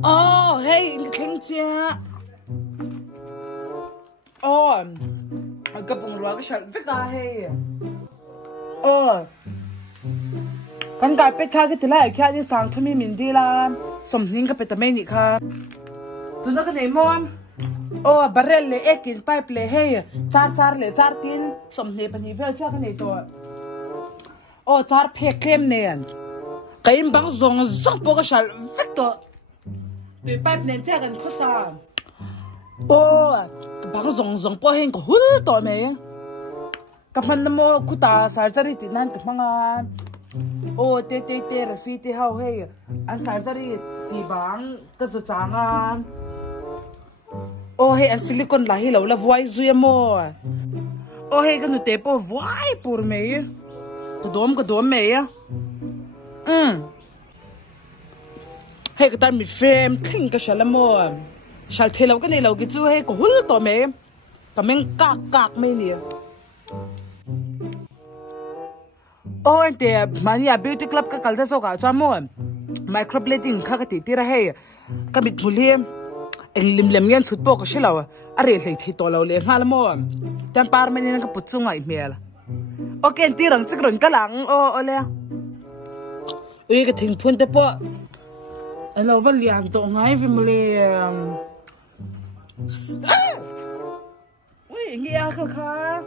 Oh, hey, in keng chia. Oh, cái bông rùa cái sợi vết à hey. Oh, con gái bé khai cái thứ này khai đi sang thumi mình đi là sầm hình cái bé tầm này khai. Tụi nó cái này mòn. Oh, barrel le ekin pipe le hey, char le char tin sầm này bên này về chắc cái này thôi. Oh, char phê kem nè. Cái băng rong bốc cái sợi vết đó. Tụi pipe nên chắc gần khó sao. Oh, băng rong bốc hen có hút to mày. Các bạn namo kuta sarjari tinan các mga. Oh, te refi te hao hey. An sarjari ti bang cái số changan. Oh, hey, an silicon lahi lâu là voai zuya mo. Oh, hey, cái nụ tế po voai pur mày. Cái đốm mày á. Hey, cái tan mi frame kinh cái shala mo. Shal thế lâu cái này lâu cái chú hey có hút to mày. Cái mình cạc mày nè. Oh, anh thế mania beauty club cái kalta so cả cho mo. Microblading khá cái tí ra hey. Cái bịt mùi anh lim yan sút po cái gì lâu. Arre lấy thì to lâu lấy ngal mo. Tan par mình nên cái bút sung ngay mèo. Ok, anh tí rằng chắc rồi cái lăng le. Ui cái thing phun thế po. Anh lâu vẫn liang to ngay vì mày. Ui nghe khá.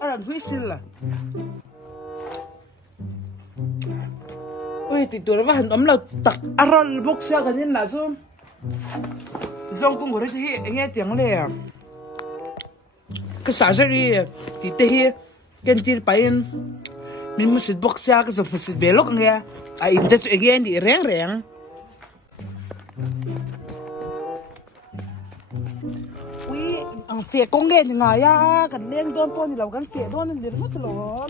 Anh hui xin là. Ui thì tụi nó vẫn ấm là tắc arol bốc xe cái nên là sao? Dòng cũng có đấy thì nghe tiếng lẻ. Cái sáng giờ đi thì thế cái tiền bánh mình muốn xịt bốc xe cái dòng muốn xịt về lúc nghe à in cho nghe đi rèn. Ui ang phía công nghệ như ngay à cái lên đón thì lâu cái phía đón thì mất rồi.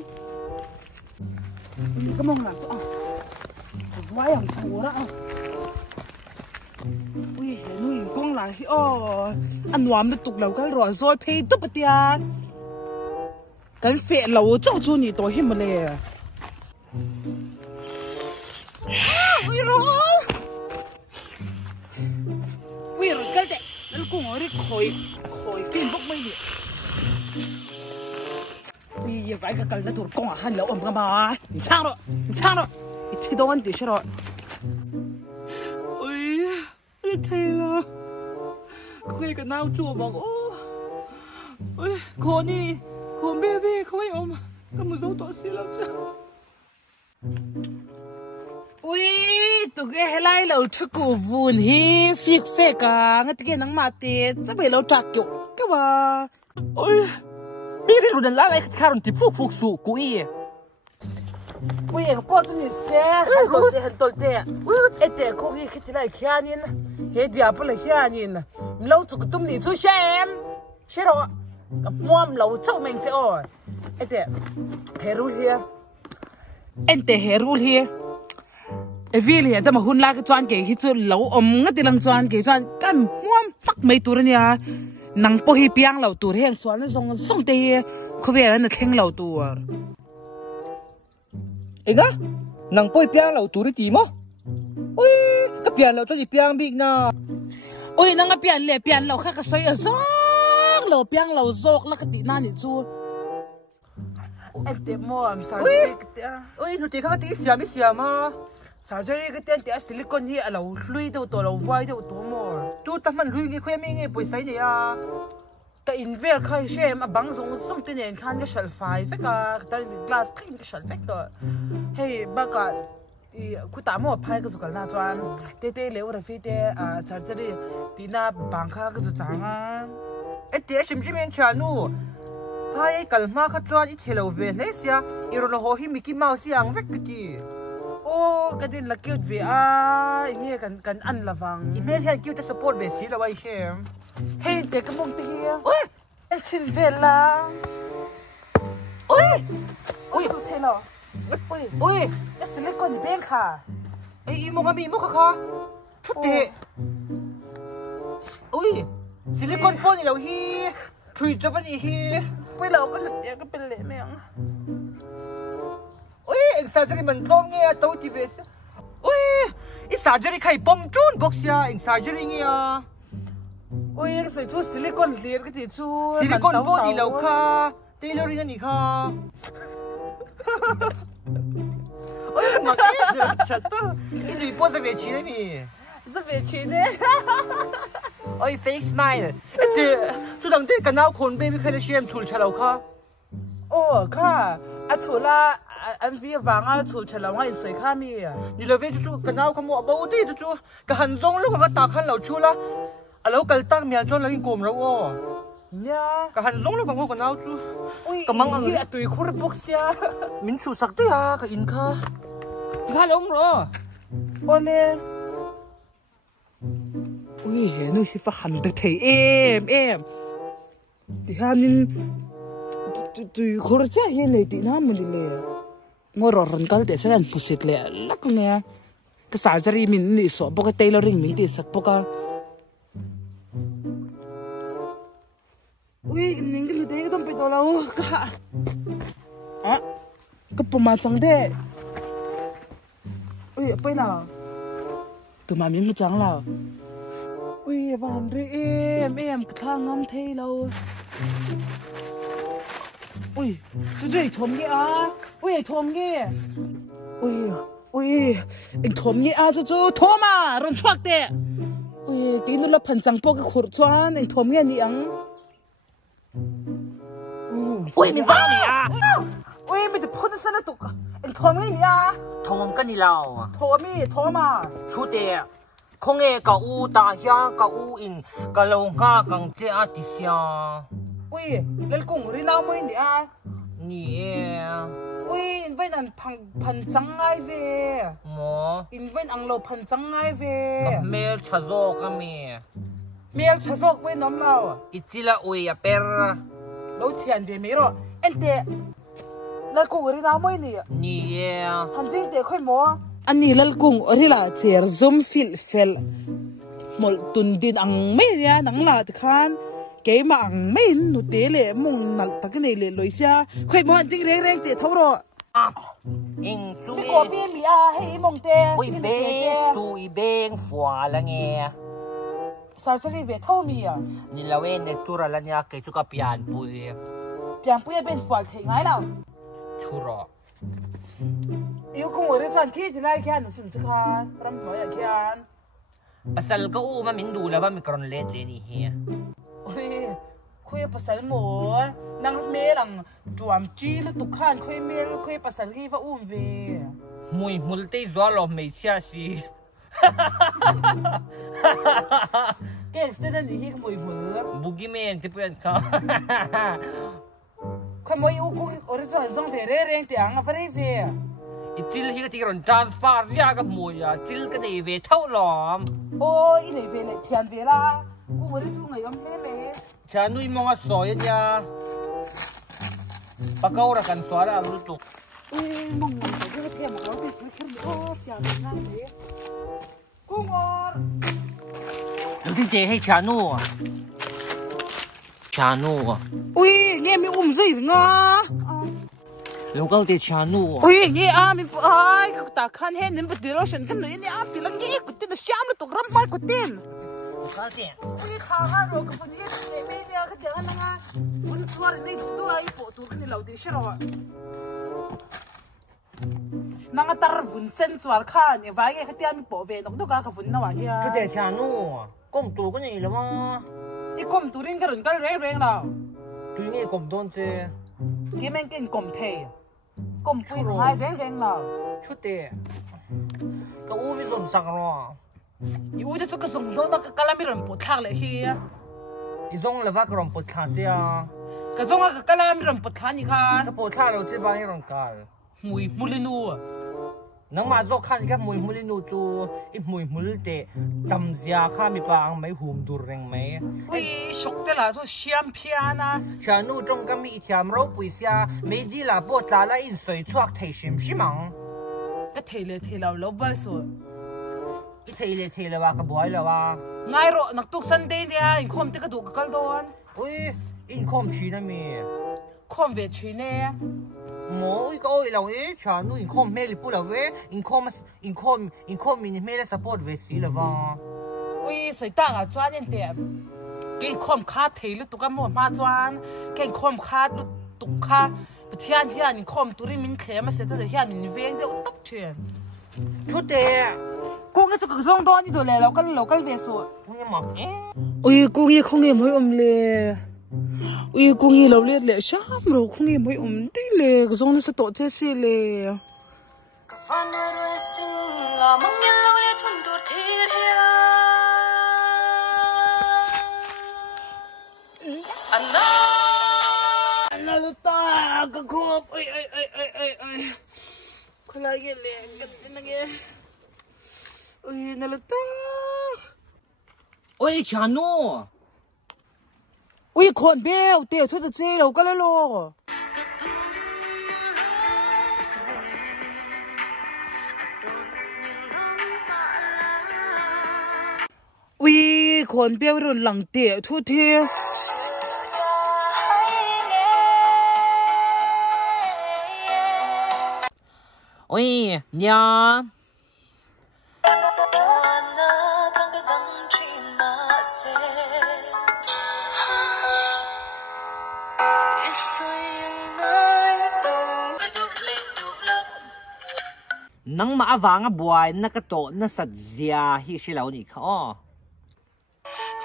Cái mông nào à vãi ang thua đó. Ui nuôi con lại ăn hoàm được tục lâu cái rồi rồi pay tốt bật tia cái phệ lâu cho chú nhỉ tôi hiểm lệ. Ui rồi cái đấy nó cũng ở đây khỏi phim bốc mấy đi. Ui vậy cái nó thuộc con à hắn lâu cái mà chang rồi thì đâu ăn được rồi. Thế là có cái nào chùa bảo ôi con đi con baby không ai ôm cái một dấu tỏ xin lắm chứ. Ui tụi cái lại lâu thức cổ vun hi phiệt phê cả ngay cái nắng mát tê chắc phải lâu trạc kiểu cái bà ôi biết rồi đàn lá này khai rồi thì phúc sụ cùi. Ui cái bao nhiêu người xe hành tol tê ê tê có cái thế này kia nhìn he dia pa la hia nin lo chu tum ni chu xem rồi cái muam lo chau meng che o ete herul hia ente herul hia evil hia da ma hun la cái chuan ke hi chu lo ngati lang chuan ke chuan kan muam pak mai tur nia nang po hi piang lo tur heng chuan le song te khu ve na theng lo tur Ega nang po hi piang lo tur ti mo. Ui cái pian lo cho gì piang big na. Ui nang a pian lo kha ka soi a zok lo piang lo zok la ka ti na ni chu. Ente mo am sa Ui nu ti kha ti sia ma. Surgery cái tên thì silicon hi alo lui đâu to lo vai đâu to mo. Tu ta man lui ngi khoe mi ngi poi sai ne ya. Ta invel khai shem a bang song tin en khan cái shelf phải cả ta glass clean cái shelf đó. Hey baka ku ta mo phai ka zukal na chuan te leo ra fi te surgery tina bangkha ka zu changa E te sim men chanu. Phai kal ma kha chuan I chelo ve le sia I ro ho hi Mickey Mouse yang vek ki. ô cái din là cute ve nghe kan an lawang I me hian cute support ve si la wai shem. Hey te ka mong te hi oi en sin ve la oi tu the lo oi cái silicon ni ben kha Ei mo kha. Thut te. Ui silicon phone lo hi. Three cho ni hi. bây lâu cái lực cái bên lệ mẹ Ui exaggerate man dong nghe tao ti ve. Ui ít surgery khai bom chun box ya in surgery nghe ôi cái sợi chú silicon liền cái gì chú silicon body lâu kha tailoring anh kha ôi mà cái chặt to cái gì post về chi đấy mi rất về chuyện đấy ôi fake smile thế chú đang thấy cái nào con baby khai xem chul chả lâu kha ô kha à chú là anh vi vàng à chú chả lâu ngay sợi kha mi你了解chú cái nào không mua bao nhiêu chú cái hành giống lúc mà ta khăn lâu chú la à lâu cái tang miền cho lấy cồm rồi nha cái hành giống lúc mà mua cái nào chú ôi cái măng ăn cái tụi khur box ya mình chú sắc đấy à cái in kha thì khá lắm rồi ôi nè ôi nó chỉ phải hành được thấy em thì hành tụi khur cha hiện nay thì nam mình đi ngồi rồi cái để xem một xịt lẹ lắc nè cái surgery mình đi so cái tailoring mình đi sắc cái ui những cái đấy không phải đâu đâu cả à cái bông mà trắng đấy ui bây nào tụi mà miếng trắng nào ui van đi em cái thang ngâm thế lâu ui chú thom nghe à ui thom nghe ui anh thom nghe à chú thom à rong choạc đấy ui tí nữa là phần trắng po cái khổ choan anh thom nghe nhỉ ui mình vào nè à ui mình thì phun sân tục anh thom nghe nhỉ à thom cái gì lâu thom à chú tè không nghe cả u ta ya cả u in cả lâu nga càng chế à tí xia ui lấy cùng đi nào mới nhỉ à nè ui in vậy anh phần trắng ai về mo in vậy anh lâu phần trắng ai về mẹ chả zo cái mẹ mẹ chả sốc với nấm nào ít là ui à per đâu tiền về mẹ rồi anh tệ lấy cùng đi nào mới nhỉ nè hành tinh tệ khơi mò anh nhỉ lấy cùng đi là chờ zoom phil một tuần din ăn mấy nha nắng là thì khan cái mà ăn mấy nụ té lệ mong nալ ta cái này lệ lối xa khơi mò hành tinh reng tệ thâu rồi in chú cái cổ biên lì à hay mong tệ ui bê sui bê phòa là nghe sao sẽ đi về thâu mi à ni la wen ne tura la nya ke chu ka pian pui pian pui bên phòa thì ngay nào chu ro yêu không ở đây chọn khi thì lại khan nó sừng chứ khan ram nói là khan pasal ka u ma min du la ba mi kron le je ni he ôi khơi pasal mồ năng mê rằng chuam chi là tục khan khơi mê khơi pasal ghi và về mui multe zo lo me sia si cái accident này cái mùi mưa bugi men te pian ka khơi mùi u cũng ở đây chọn xong về reng tiếng phải về itil hi ka ti ron transfer ya ka mui ya til ka dei ve thau lom ôi này về lại thiền về la cũng ở đây chung ngày hôm nay về cha nui mo nga so ya pakau ra kan so ra lu tu ui mong mong cái thiền mà có cái ô xả ngang thế cô ngor lu ti je hay cha nu ui nghe mi dây ngó lu ka ti cha nu ui nghe à mi ai cái ta khan hen nên bật điều sân thân này à bị lăng nghe cái tên là xiêm là tụt ram mai cái tên ka ti ui khá rồi cái phần nghe cái này nè cái tiếng anh à vun xóa đi tụt ai bộ tụt cái này lâu đi rồi nang tar vun sen xóa khan như vậy cái tiếng mi bộ về nó đâu cả vun nào vậy ka ti cha nu kom tu ko ni lo ma i kom tu rin cái rừng cái reng nào tu nge kom don te cái men cái kom thề kom pui hai reng nào chu te ka u mi zom sang ro ui đó cái sùng đó cái calami rừng bột thang lại hi i zong la va krom pot tha sia cái giống cái calami rừng bột thang như khan ka pot tha lo che ba hi ron ka mùi mulinu nang ma zo khan ka mui muli nu chu i mui mul te tam zia kha mi pa ang mai hum dur reng mai ui sốc thế là số xiêm piana cha nu trong ka mi thiam ro pui sia me ji la bo ta la in soi chuak thei sim simang cái thề lâu lâu bao số i thei le wa ka boy la wa ngay rồi nặc tuk Sunday nè in khom thế cái đủ cái con đòn ui in khom chi na mi khom về chuyện nè mỗi cái ôi lâu ấy chả nu in com mail bù lâu về in com mình mail support về xí là vâng ui sợi tang à choan yên tiệm cái khom khát thấy lúc tụi cái mua ma choan cái khom khát lúc tụi khát hiện in khom tụi mình khé mà sẽ tới hiện mình về được tấp chuyện chút thế cô cái cái rong đó như tôi lấy lâu cái về số nhưng mà ui cô nghe không nghe mấy lệ ui cô nghe lâu lệ sao rồi không nghe mấy tí lệ cái rong nó sẽ tổ chức gì lệ anh ta cái khốp ơi có lại cái lệ cái này ui nó là ta ôi chả nu ui con béo tiêu cho chơi đâu cái lo ui con béo rồi lằng tiêu thu tiêu ôi nha nang ma awang a buai na ka to na sat zia hi shi lo ni kha o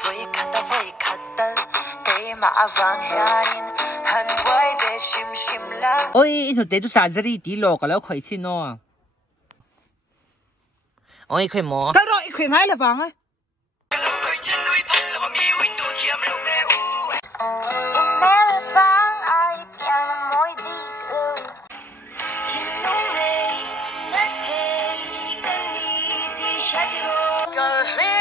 voi khata ke ma awang hianin han wai ve shim la oi inu te tu sa zari ti lo ka lo khoi chin no oi khoi mo cái rồi khởi ngay là vàng ấy Girl,